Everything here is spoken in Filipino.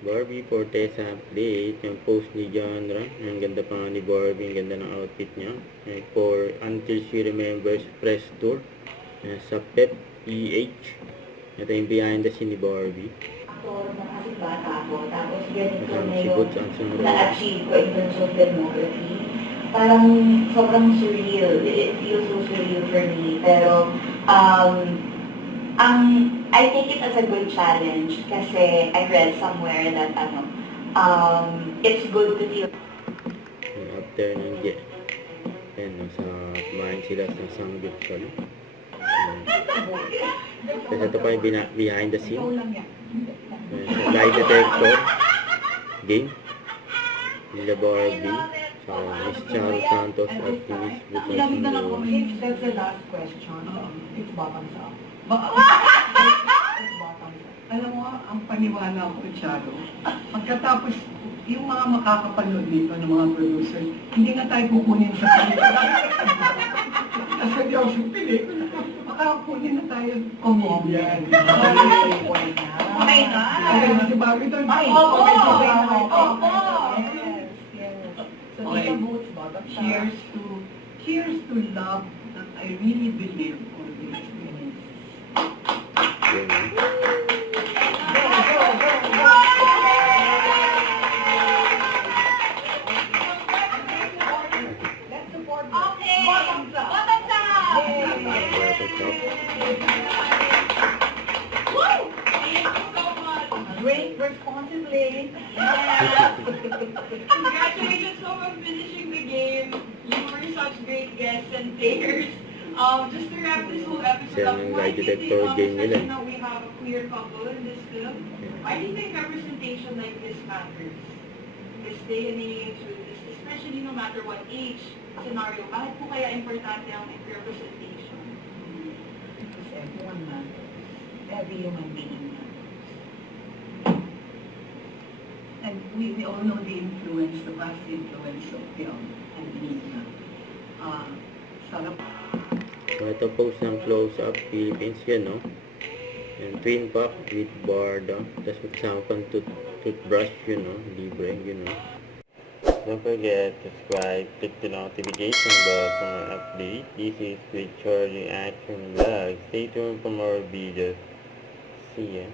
Barbie Fortesa update. Yung post ni Genre. Ang ganda pa nga ni Barbie. Ang ganda ng outfit niya. And for Until She Remembers press tour. Sa PEP PH. Ito yung behind the scene ni Barbie. Aktor na kasi bata ako. Tapos ganito Kasama na si yung Boots Anson Roy. na-achieve ko in terms of filmography. Parang sobrang surreal. It feels so surreal for me. Pero, I take it as a good challenge kasi I read somewhere that it's good to feel. After ng nasa kumain sila sa Sanggupsol. Tapos ito pa yung behind the scene. Lie detector game. Nila Barbie. So, Miss Charo Santos at Miss Boots Anson Roy. That's the last question. It's bottoms up. It's bottoms up. Alam mo, ang paniwala ko, Charo, pagkatapos yung mga makakapanood dito ng mga producers, hindi na tayo kukunin sa pelikula. Kasi di ako sa pelikula. Makakakunin na tayo comedian. Okay na. Kasi bago ito. Oo. So, Tita Boots, cheers to love that I really believe will be experienced. Let's support her. Okay. Bottoms up. Bottoms up. Woo! Thank you so much. Drink responsibly. Congratulations for finishing the game. You were such great guests and players. Just to wrap this whole episode Siya up, ng why lie do you detector think, game nila. especially now we have a queer couple in this film, why do you think representation like this matters? This day and age, especially no matter what age, scenario, bakit po kaya importante ang representation? Because everyone matters. Every human being matters. And we all know the influence, the vast influence of film and media. Sarap. So, ito post ng close-up Philippines yun, no? And twin pack with Barda. Tapos magsama pang toothbrush yun, no? Libre, yun, no? Don't forget to subscribe, click the notification bell for more update. This is Richard Reaction Vlog. Stay tuned for more videos. See ya.